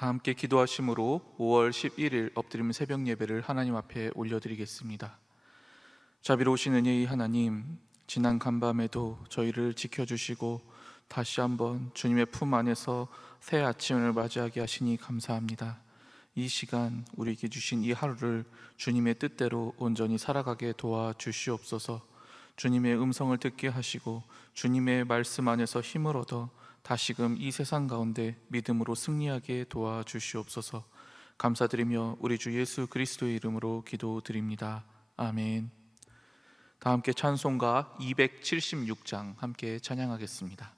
다 함께 기도하심으로 5월 11일 엎드림 새벽 예배를 하나님 앞에 올려드리겠습니다. 자비로우신 은혜의 하나님, 지난 간밤에도 저희를 지켜주시고 다시 한번 주님의 품 안에서 새 아침을 맞이하게 하시니 감사합니다. 이 시간 우리에게 주신 이 하루를 주님의 뜻대로 온전히 살아가게 도와주시옵소서. 주님의 음성을 듣게 하시고 주님의 말씀 안에서 힘을 얻어 다시금 이 세상 가운데 믿음으로 승리하게 도와주시옵소서. 감사드리며 우리 주 예수 그리스도의 이름으로 기도드립니다. 아멘. 다 함께 찬송가 276장 함께 찬양하겠습니다.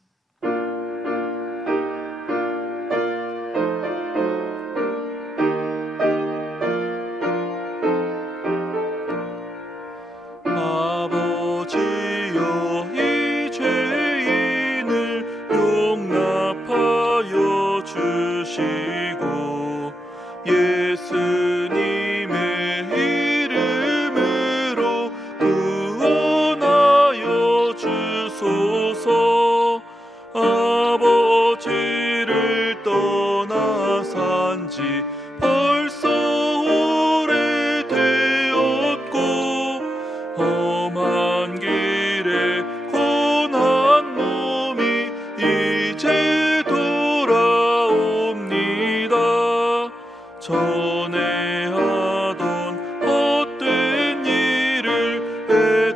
전에 하던 헛된 일을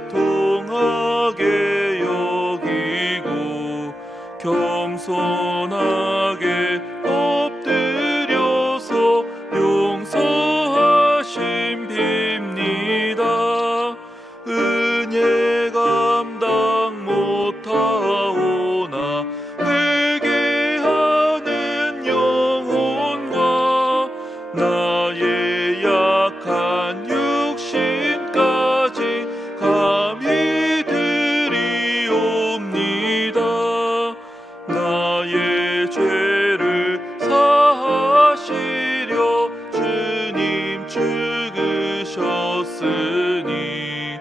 애통하게 여기고 겸손하게 엎드려서 용서하심 빕니다. 은혜 감당 못하오나 회개하는 영혼과 나의 약한 육신까지 감히 드리옵니다. 나의 죄를 사하시려 주님 죽으셨으니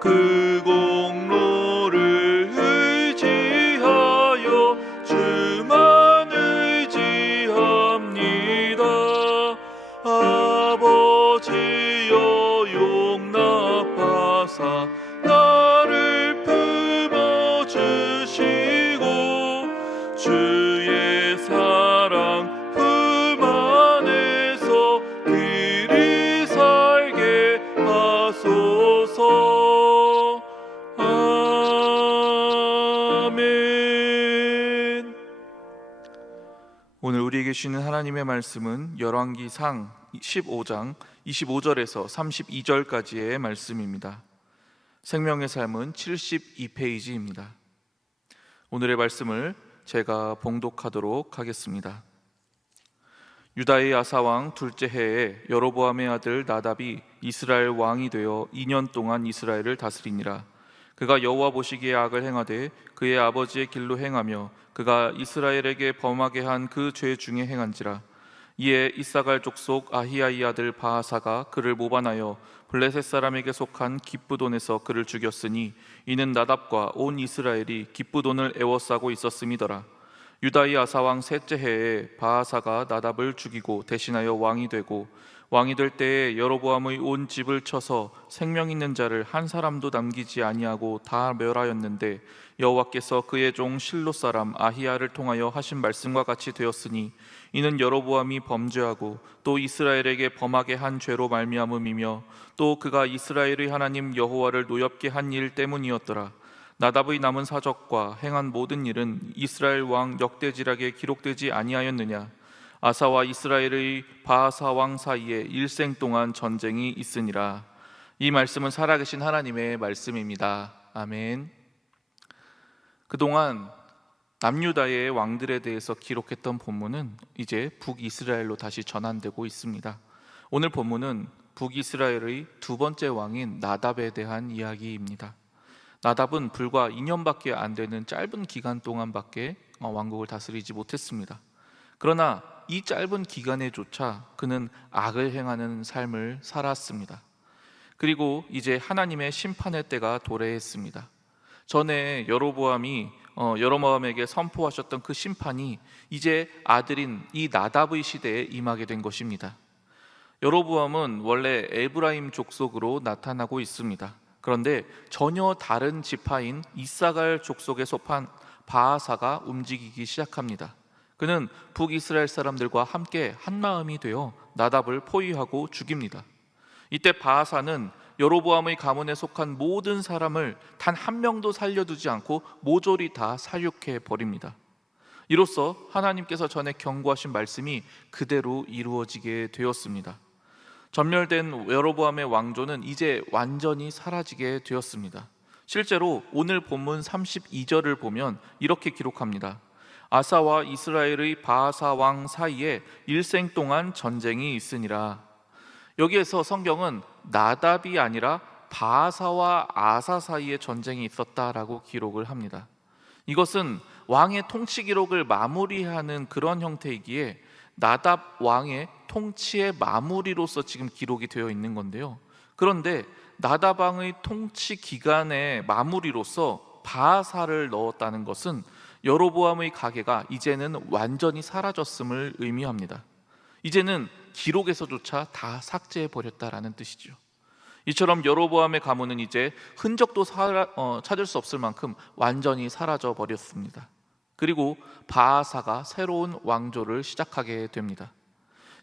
그 공로를 의지하여 주만 의지합니다. 아버지여 용납하사 나를 품어주시고 주의 사랑 품 안에서 길이 살게 하소서. 아멘. 오늘 우리에게 주시는 하나님의 말씀은 열왕기상 15장 25절에서 32절까지의 말씀입니다. 생명의 삶은 72페이지입니다. 오늘의 말씀을 제가 봉독하도록 하겠습니다. 유다의 아사왕 둘째 해에 여로보암의 아들 나답이 이스라엘 왕이 되어 2년 동안 이스라엘을 다스리니라. 그가 여호와 보시기에 악을 행하되 그의 아버지의 길로 행하며 그가 이스라엘에게 범하게 한 그 죄 중에 행한지라. 이에 이사갈 족속 아히야의 아들 바하사가 그를 모반하여 블레셋 사람에게 속한 기브돈에서 그를 죽였으니 이는 나답과 온 이스라엘이 기브돈을 애워싸고 있었음이더라. 유다의 아사왕 셋째 해에 바하사가 나답을 죽이고 대신하여 왕이 되고 왕이 될 때에 여로보암의 온 집을 쳐서 생명 있는 자를 한 사람도 남기지 아니하고 다 멸하였는데 여호와께서 그의 종 실로 사람 아히야를 통하여 하신 말씀과 같이 되었으니 이는 여로보암이 범죄하고 또 이스라엘에게 범하게 한 죄로 말미암음이며 또 그가 이스라엘의 하나님 여호와를 노엽게 한 일 때문이었더라. 나답의 남은 사적과 행한 모든 일은 이스라엘 왕 역대지락에 기록되지 아니하였느냐? 아사와 이스라엘의 바하사 왕 사이에 일생 동안 전쟁이 있으니라. 이 말씀은 살아계신 하나님의 말씀입니다. 아멘. 그동안 남유다의 왕들에 대해서 기록했던 본문은 이제 북이스라엘로 다시 전환되고 있습니다. 오늘 본문은 북이스라엘의 두 번째 왕인 나답에 대한 이야기입니다. 나답은 불과 2년밖에 안 되는 짧은 기간 동안밖에 왕국을 다스리지 못했습니다. 그러나 이 짧은 기간에조차 그는 악을 행하는 삶을 살았습니다. 그리고 이제 하나님의 심판의 때가 도래했습니다. 전에 여로보암에게 선포하셨던 그 심판이 이제 아들인 이 나답의 시대에 임하게 된 것입니다. 여로보암은 원래 에브라임 족속으로 나타나고 있습니다. 그런데 전혀 다른 지파인 이사갈 족속에 속한 바아사가 움직이기 시작합니다. 그는 북이스라엘 사람들과 함께 한마음이 되어 나답을 포위하고 죽입니다. 이때 바아사는 여로보암의 가문에 속한 모든 사람을 단 한 명도 살려두지 않고 모조리 다 사육해 버립니다. 이로써 하나님께서 전에 경고하신 말씀이 그대로 이루어지게 되었습니다. 전멸된 여로보암의 왕조는 이제 완전히 사라지게 되었습니다. 실제로 오늘 본문 32절을 보면 이렇게 기록합니다. 아사와 이스라엘의 바아사 왕 사이에 일생 동안 전쟁이 있으니라. 여기에서 성경은 나답이 아니라 바아사와 아사 사이에 전쟁이 있었다라고 기록을 합니다. 이것은 왕의 통치 기록을 마무리하는 그런 형태이기에 나답 왕의 통치의 마무리로서 지금 기록이 되어 있는 건데요. 그런데 나답 왕의 통치 기간의 마무리로서 바아사를 넣었다는 것은 여로보암의 가계가 이제는 완전히 사라졌음을 의미합니다. 이제는 기록에서조차 다 삭제해 버렸다라는 뜻이죠. 이처럼 여로보암의 가문은 이제 흔적도 찾을 수 없을 만큼 완전히 사라져 버렸습니다. 그리고 바아사가 새로운 왕조를 시작하게 됩니다.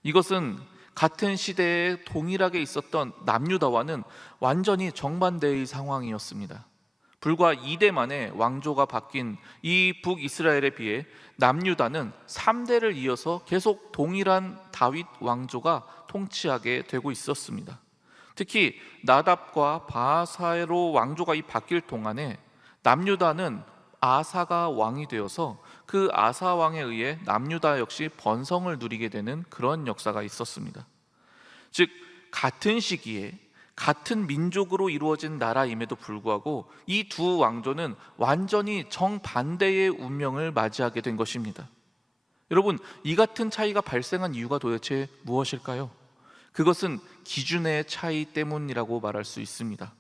이것은 같은 시대에 동일하게 있었던 남유다와는 완전히 정반대의 상황이었습니다. 불과 2대 만에 왕조가 바뀐 이 북이스라엘에 비해 남유다는 3대를 이어서 계속 동일한 다윗 왕조가 통치하게 되고 있었습니다. 특히 나답과 바아사로 왕조가 바뀔 동안에 남유다는 아사가 왕이 되어서 그 아사 왕에 의해 남유다 역시 번성을 누리게 되는 그런 역사가 있었습니다. 즉 같은 시기에 같은 민족으로 이루어진 나라임에도 불구하고 이 두 왕조는 완전히 정반대의 운명을 맞이하게 된 것입니다. 여러분, 이 같은 차이가 발생한 이유가 도대체 무엇일까요? 그것은 기준의 차이 때문이라고 말할 수 있습니다.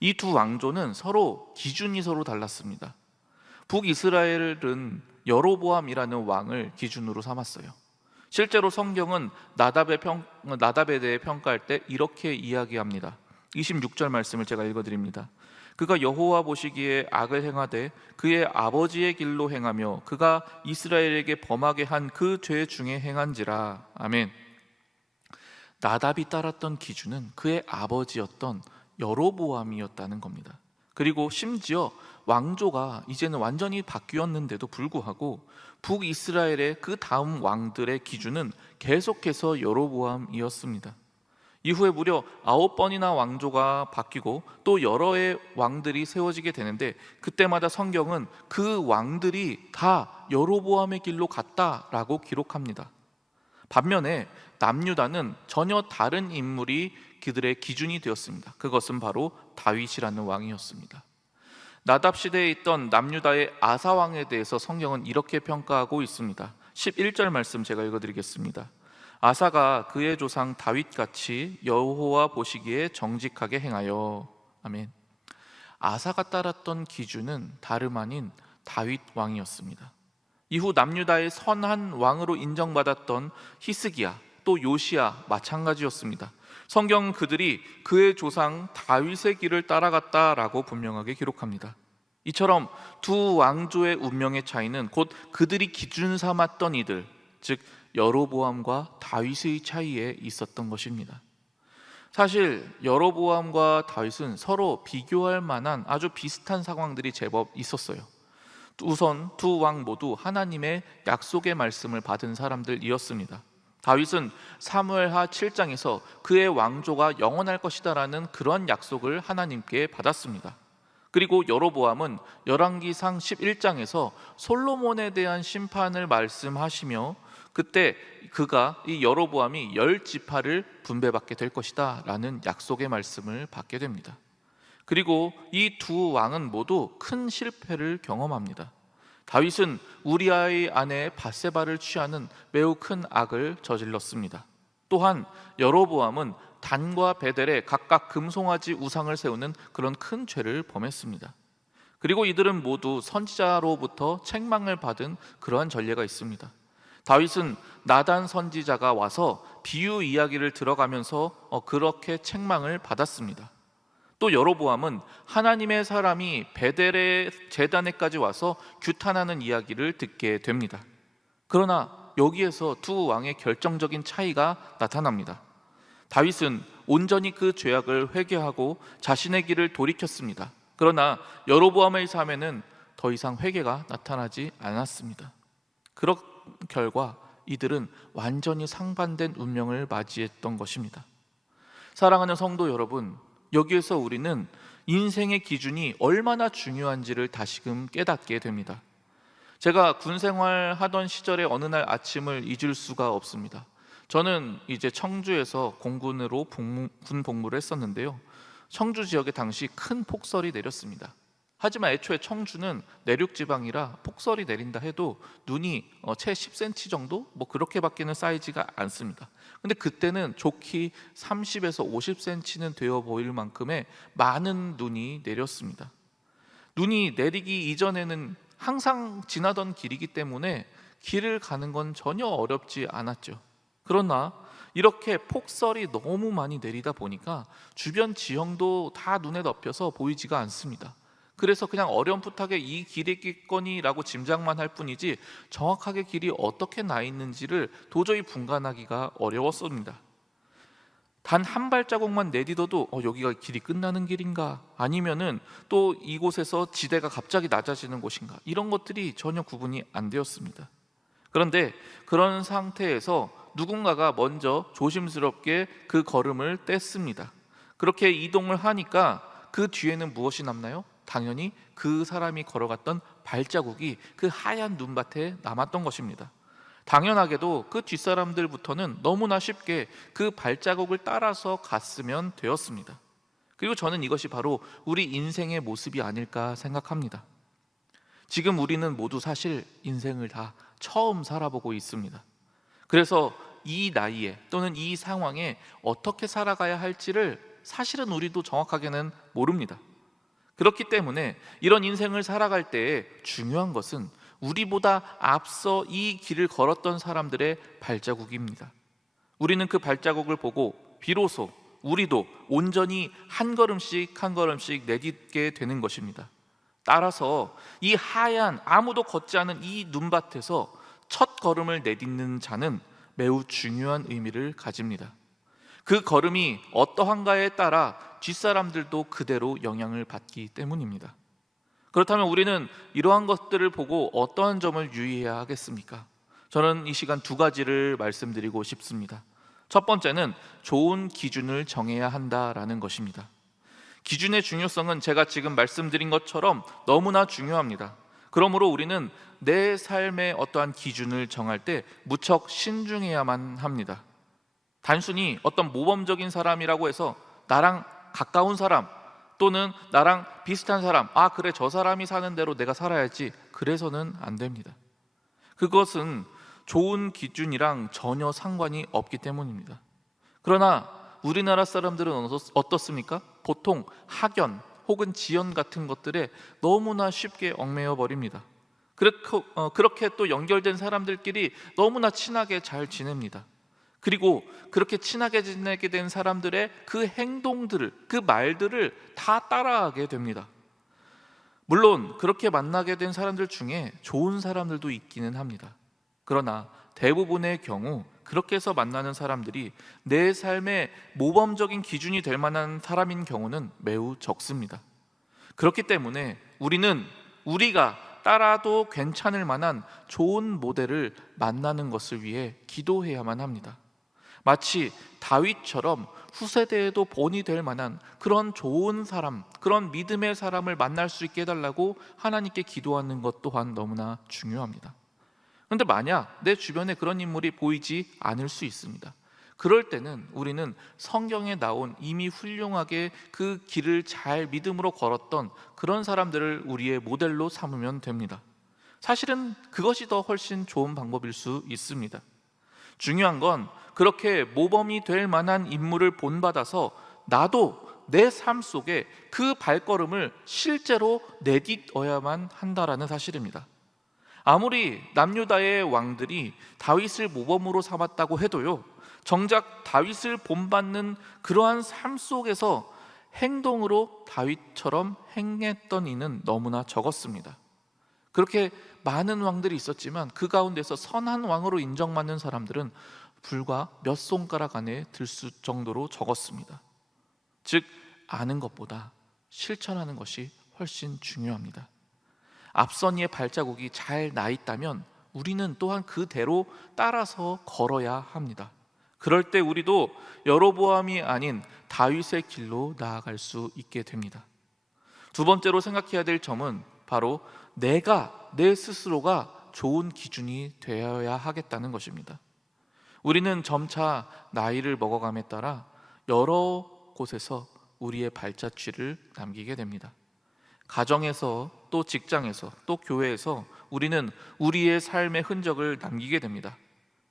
이 두 왕조는 기준이 서로 달랐습니다. 북이스라엘은 여로보암이라는 왕을 기준으로 삼았어요. 실제로 성경은 나답에 대해 평가할 때 이렇게 이야기합니다. 26절 말씀을 제가 읽어드립니다. 그가 여호와 보시기에 악을 행하되 그의 아버지의 길로 행하며 그가 이스라엘에게 범하게 한 그 죄 중에 행한지라. 아멘. 나답이 따랐던 기준은 그의 아버지였던 여로보암이었다는 겁니다. 그리고 심지어 왕조가 이제는 완전히 바뀌었는데도 불구하고 북이스라엘의 그 다음 왕들의 기준은 계속해서 여로보암이었습니다. 이후에 무려 9번이나 왕조가 바뀌고 또 여러의 왕들이 세워지게 되는데 그때마다 성경은 그 왕들이 다 여로보암의 길로 갔다라고 기록합니다. 반면에 남유다는 전혀 다른 인물이 그들의 기준이 되었습니다. 그것은 바로 다윗이라는 왕이었습니다. 나답 시대에 있던 남유다의 아사 왕에 대해서 성경은 이렇게 평가하고 있습니다. 11절 말씀 제가 읽어드리겠습니다. 아사가 그의 조상 다윗같이 여호와 보시기에 정직하게 행하여. 아멘. 아사가 따랐던 기준은 다름 아닌 다윗 왕이었습니다. 이후 남유다의 선한 왕으로 인정받았던 히스기야 또 요시야 마찬가지였습니다. 성경은 그들이 그의 조상 다윗의 길을 따라갔다라고 분명하게 기록합니다. 이처럼 두 왕조의 운명의 차이는 곧 그들이 기준 삼았던 이들, 즉 여로보암과 다윗의 차이에 있었던 것입니다. 사실 여로보암과 다윗은 서로 비교할 만한 아주 비슷한 상황들이 제법 있었어요. 우선 두 왕 모두 하나님의 약속의 말씀을 받은 사람들이었습니다. 다윗은 사무엘하 7장에서 그의 왕조가 영원할 것이다라는 그런 약속을 하나님께 받았습니다. 그리고 여로보암은 열왕기상 11장에서 솔로몬에 대한 심판을 말씀하시며 그때 그가 이 여로보암이 10지파를 분배받게 될 것이다 라는 약속의 말씀을 받게 됩니다. 그리고 이 두 왕은 모두 큰 실패를 경험합니다. 다윗은 우리아의 아내 밧세바를 취하는 매우 큰 악을 저질렀습니다. 또한 여로보암은 단과 베델에 각각 금송아지 우상을 세우는 그런 큰 죄를 범했습니다. 그리고 이들은 모두 선지자로부터 책망을 받은 그러한 전례가 있습니다. 다윗은 나단 선지자가 와서 비유 이야기를 들어가면서 그렇게 책망을 받았습니다. 또 여로보암은 하나님의 사람이 베델의 제단에까지 와서 규탄하는 이야기를 듣게 됩니다. 그러나 여기에서 두 왕의 결정적인 차이가 나타납니다. 다윗은 온전히 그 죄악을 회개하고 자신의 길을 돌이켰습니다. 그러나 여로보암의 삶에는 더 이상 회개가 나타나지 않았습니다. 그런 결과 이들은 완전히 상반된 운명을 맞이했던 것입니다. 사랑하는 성도 여러분, 여기에서 우리는 인생의 기준이 얼마나 중요한지를 다시금 깨닫게 됩니다. 제가 군 생활하던 시절에 어느 날 아침을 잊을 수가 없습니다. 저는 이제 청주에서 공군으로 군 복무를 했었는데요. 청주 지역에 당시 큰 폭설이 내렸습니다. 하지만 애초에 청주는 내륙지방이라 폭설이 내린다 해도 눈이 채 10cm 정도? 그렇게밖에는 쌓이지가 않습니다. 근데 그때는 좋게 30에서 50cm는 되어 보일 만큼의 많은 눈이 내렸습니다. 눈이 내리기 이전에는 항상 지나던 길이기 때문에 길을 가는 건 전혀 어렵지 않았죠. 그러나 이렇게 폭설이 너무 많이 내리다 보니까 주변 지형도 다 눈에 덮여서 보이지가 않습니다. 그래서 그냥 어렴풋하게 이 길이겠거니라고 짐작만 할 뿐이지 정확하게 길이 어떻게 나 있는지를 도저히 분간하기가 어려웠습니다. 단 한 발자국만 내디뎌도 여기가 길이 끝나는 길인가, 아니면은 또 이곳에서 지대가 갑자기 낮아지는 곳인가, 이런 것들이 전혀 구분이 안 되었습니다. 그런데 그런 상태에서 누군가가 먼저 조심스럽게 그 걸음을 뗐습니다. 그렇게 이동을 하니까 그 뒤에는 무엇이 남나요? 당연히 그 사람이 걸어갔던 발자국이 그 하얀 눈밭에 남았던 것입니다. 당연하게도 그 뒷사람들부터는 너무나 쉽게 그 발자국을 따라서 갔으면 되었습니다. 그리고 저는 이것이 바로 우리 인생의 모습이 아닐까 생각합니다. 지금 우리는 모두 사실 인생을 다 처음 살아보고 있습니다. 그래서 이 나이에 또는 이 상황에 어떻게 살아가야 할지를 사실은 우리도 정확하게는 모릅니다. 그렇기 때문에 이런 인생을 살아갈 때에 중요한 것은 우리보다 앞서 이 길을 걸었던 사람들의 발자국입니다. 우리는 그 발자국을 보고 비로소 우리도 온전히 한 걸음씩 한 걸음씩 내딛게 되는 것입니다. 따라서 이 하얀 아무도 걷지 않은 이 눈밭에서 첫 걸음을 내딛는 자는 매우 중요한 의미를 가집니다. 그 걸음이 어떠한가에 따라 뒷사람들도 그대로 영향을 받기 때문입니다. 그렇다면 우리는 이러한 것들을 보고 어떠한 점을 유의해야 하겠습니까? 저는 이 시간 두 가지를 말씀드리고 싶습니다. 첫 번째는 좋은 기준을 정해야 한다라는 것입니다. 기준의 중요성은 제가 지금 말씀드린 것처럼 너무나 중요합니다. 그러므로 우리는 내 삶의 어떠한 기준을 정할 때 무척 신중해야만 합니다. 단순히 어떤 모범적인 사람이라고 해서 나랑 가까운 사람 또는 나랑 비슷한 사람, 그래 저 사람이 사는 대로 내가 살아야지, 그래서는 안 됩니다. 그것은 좋은 기준이랑 전혀 상관이 없기 때문입니다. 그러나 우리나라 사람들은 어떻습니까? 보통 학연 혹은 지연 같은 것들에 너무나 쉽게 얽매여 버립니다. 그렇게 또 연결된 사람들끼리 너무나 친하게 잘 지냅니다. 그리고 그렇게 친하게 지내게 된 사람들의 그 행동들을, 그 말들을 다 따라하게 됩니다. 물론 그렇게 만나게 된 사람들 중에 좋은 사람들도 있기는 합니다. 그러나 대부분의 경우 그렇게 해서 만나는 사람들이 내 삶의 모범적인 기준이 될 만한 사람인 경우는 매우 적습니다. 그렇기 때문에 우리는 우리가 따라도 괜찮을 만한 좋은 모델을 만나는 것을 위해 기도해야만 합니다. 마치 다윗처럼 후세대에도 본이 될 만한 그런 좋은 사람, 그런 믿음의 사람을 만날 수 있게 해달라고 하나님께 기도하는 것 또한 너무나 중요합니다. 그런데 만약 내 주변에 그런 인물이 보이지 않을 수 있습니다. 그럴 때는 우리는 성경에 나온 이미 훌륭하게 그 길을 잘 믿음으로 걸었던 그런 사람들을 우리의 모델로 삼으면 됩니다. 사실은 그것이 더 훨씬 좋은 방법일 수 있습니다. 중요한 건 그렇게 모범이 될 만한 인물을 본받아서 나도 내 삶 속에 그 발걸음을 실제로 내딛어야만 한다라는 사실입니다. 아무리 남유다의 왕들이 다윗을 모범으로 삼았다고 해도요, 정작 다윗을 본받는 그러한 삶 속에서 행동으로 다윗처럼 행했던 이는 너무나 적었습니다. 그렇게 많은 왕들이 있었지만 그 가운데서 선한 왕으로 인정받는 사람들은 불과 몇 손가락 안에 들 정도로 적었습니다. 즉, 아는 것보다 실천하는 것이 훨씬 중요합니다. 앞선 이의 발자국이 잘 나 있다면 우리는 또한 그대로 따라서 걸어야 합니다. 그럴 때 우리도 여로보암이 아닌 다윗의 길로 나아갈 수 있게 됩니다. 두 번째로 생각해야 될 점은 바로 내 스스로가 좋은 기준이 되어야 하겠다는 것입니다. 우리는 점차 나이를 먹어감에 따라 여러 곳에서 우리의 발자취를 남기게 됩니다. 가정에서, 또 직장에서, 또 교회에서 우리는 우리의 삶의 흔적을 남기게 됩니다.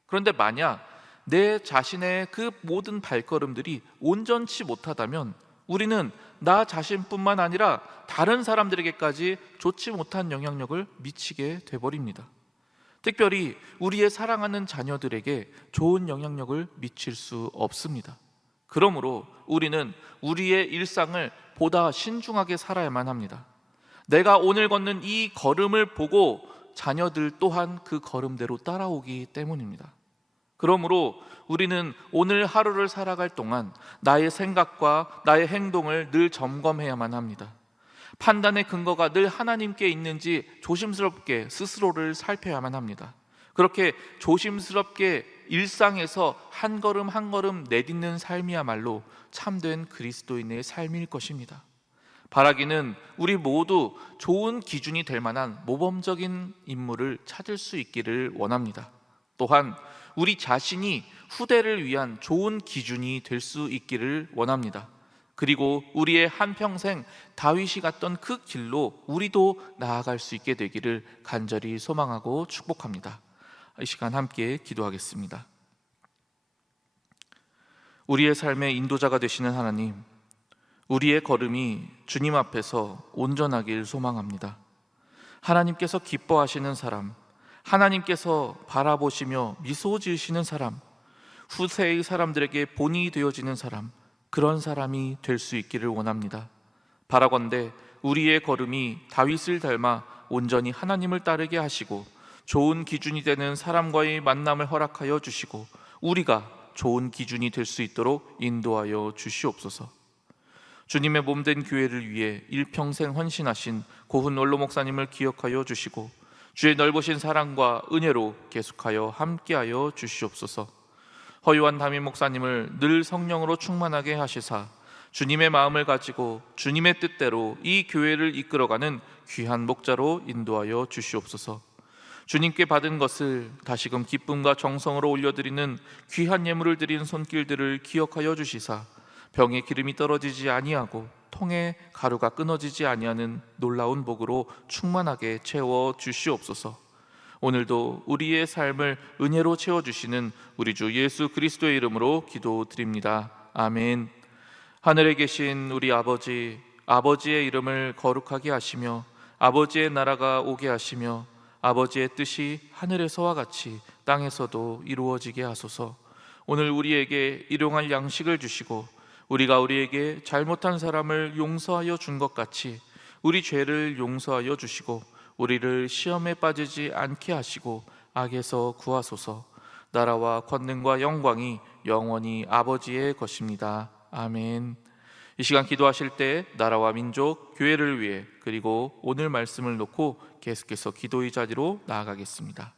그런데 만약 내 자신의 그 모든 발걸음들이 온전치 못하다면 우리는 나 자신뿐만 아니라 다른 사람들에게까지 좋지 못한 영향력을 미치게 돼버립니다. 특별히 우리의 사랑하는 자녀들에게 좋은 영향력을 미칠 수 없습니다. 그러므로 우리는 우리의 일상을 보다 신중하게 살아야만 합니다. 내가 오늘 걷는 이 걸음을 보고 자녀들 또한 그 걸음대로 따라오기 때문입니다. 그러므로 우리는 오늘 하루를 살아갈 동안 나의 생각과 나의 행동을 늘 점검해야만 합니다. 판단의 근거가 늘 하나님께 있는지 조심스럽게 스스로를 살펴야만 합니다. 그렇게 조심스럽게 일상에서 한 걸음 한 걸음 내딛는 삶이야말로 참된 그리스도인의 삶일 것입니다. 바라기는 우리 모두 좋은 기준이 될 만한 모범적인 인물을 찾을 수 있기를 원합니다. 또한 우리 자신이 후대를 위한 좋은 기준이 될 수 있기를 원합니다. 그리고 우리의 한평생 다윗이 갔던 그 길로 우리도 나아갈 수 있게 되기를 간절히 소망하고 축복합니다. 이 시간 함께 기도하겠습니다. 우리의 삶의 인도자가 되시는 하나님, 우리의 걸음이 주님 앞에서 온전하길 소망합니다. 하나님께서 기뻐하시는 사람, 하나님께서 바라보시며 미소 지으시는 사람, 후세의 사람들에게 본이 되어지는 사람, 그런 사람이 될 수 있기를 원합니다. 바라건대 우리의 걸음이 다윗을 닮아 온전히 하나님을 따르게 하시고 좋은 기준이 되는 사람과의 만남을 허락하여 주시고 우리가 좋은 기준이 될 수 있도록 인도하여 주시옵소서. 주님의 몸된 교회를 위해 일평생 헌신하신 고훈 원로 목사님을 기억하여 주시고 주의 넓으신 사랑과 은혜로 계속하여 함께하여 주시옵소서. 허요한 담임 목사님을 늘 성령으로 충만하게 하시사 주님의 마음을 가지고 주님의 뜻대로 이 교회를 이끌어가는 귀한 목자로 인도하여 주시옵소서. 주님께 받은 것을 다시금 기쁨과 정성으로 올려드리는 귀한 예물을 드린 손길들을 기억하여 주시사 병에 기름이 떨어지지 아니하고 통에 가루가 끊어지지 아니하는 놀라운 복으로 충만하게 채워 주시옵소서. 오늘도 우리의 삶을 은혜로 채워주시는 우리 주 예수 그리스도의 이름으로 기도드립니다. 아멘. 하늘에 계신 우리 아버지, 아버지의 이름을 거룩하게 하시며 아버지의 나라가 오게 하시며 아버지의 뜻이 하늘에서와 같이 땅에서도 이루어지게 하소서. 오늘 우리에게 일용할 양식을 주시고 우리가 우리에게 잘못한 사람을 용서하여 준 것 같이 우리 죄를 용서하여 주시고 우리를 시험에 빠지지 않게 하시고 악에서 구하소서. 나라와 권능과 영광이 영원히 아버지의 것입니다. 아멘. 이 시간 기도하실 때 나라와 민족, 교회를 위해 그리고 오늘 말씀을 놓고 계속해서 기도의 자리로 나아가겠습니다.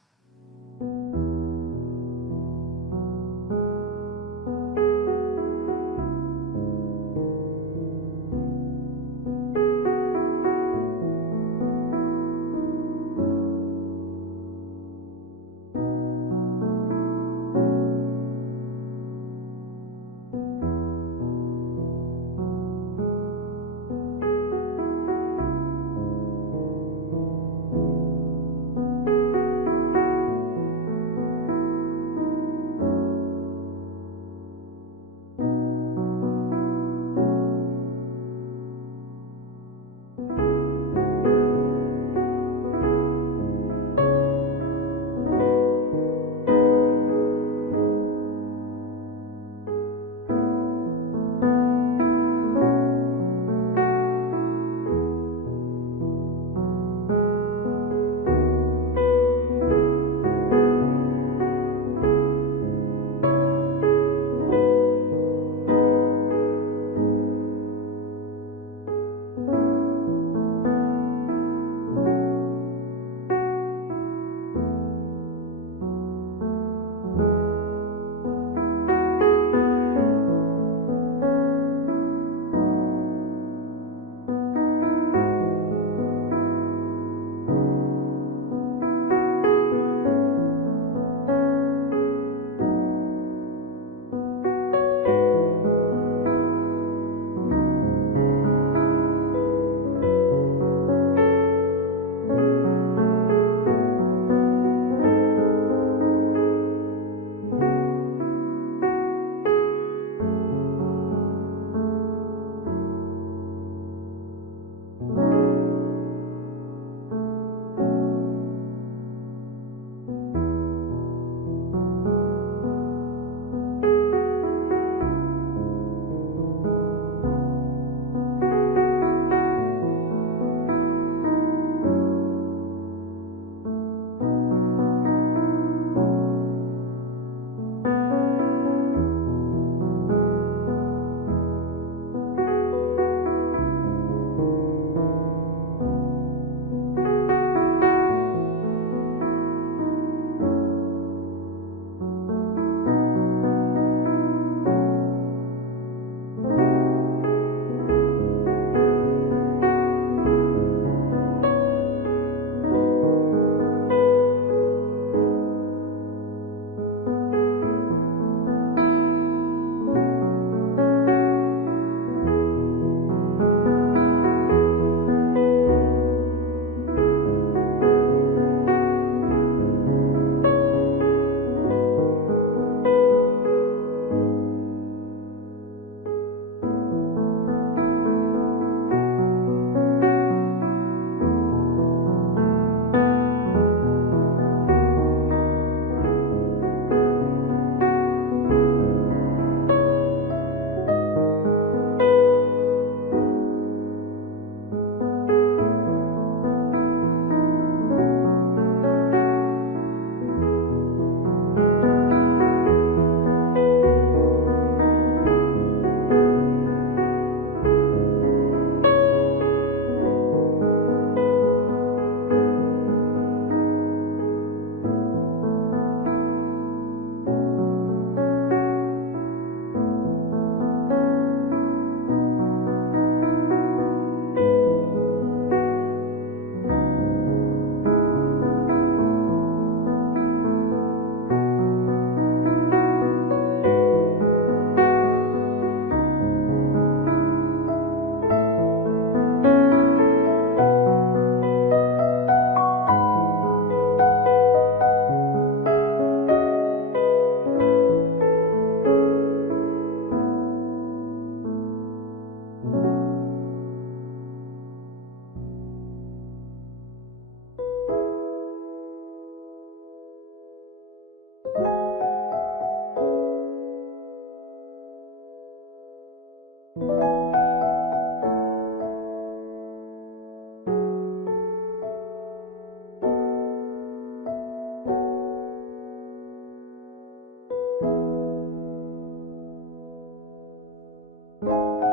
주